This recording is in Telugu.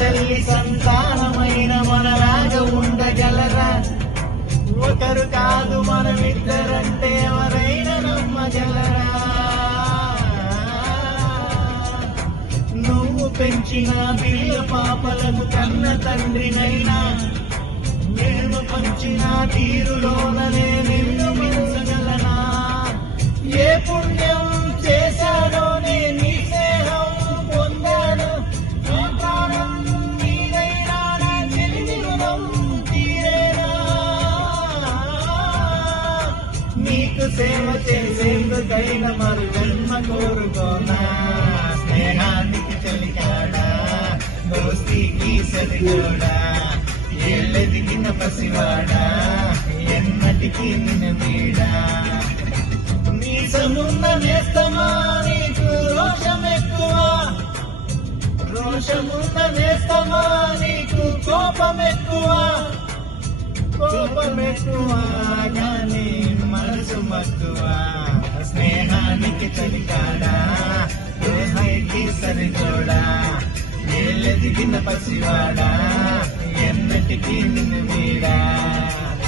తల్లి సంతానమైన మనలాగా ఉండగలరా? ఒకరు కాదు మనమిద్దరంటే ఎవరైనా నమ్మగలరా? నువ్వు పెంచిన పిల్ల పాపలకు కన్న తండ్రినైనా నేను పంచిన తీరులోననే నిన్ను మించగలనా? ఏ పుణ్యం చేశాడో నేను నీ స్నేహం పొందాను. నా ప్రాణం నీదైనా నా చెలిమి రుణం తీరేనా? నీకు సేవ చేసేందుకైనా మరు జన్మ కోరుకోనా? స్నేహానికి చలికాడా, దోస్తీకి సరిగోడా, ఏళ్ళెదిగిన పసివాడా, ఎన్నటికీ నిన్ను వీడా. నీసమున్న నేస్తమా నీకు రోషం ఎక్కువ, రోషమున్న నేస్తమా నీకు కోపం ఎక్కువ, కోపం ఎక్కువ కానీ మనసు మక్కువ. స్నేహానికి చలికాడా, దోస్తీకి సరిగోడా, ఏళ్ళెదిగిన పసివాడా, ఎన్నటికీ నిన్ను వీడా.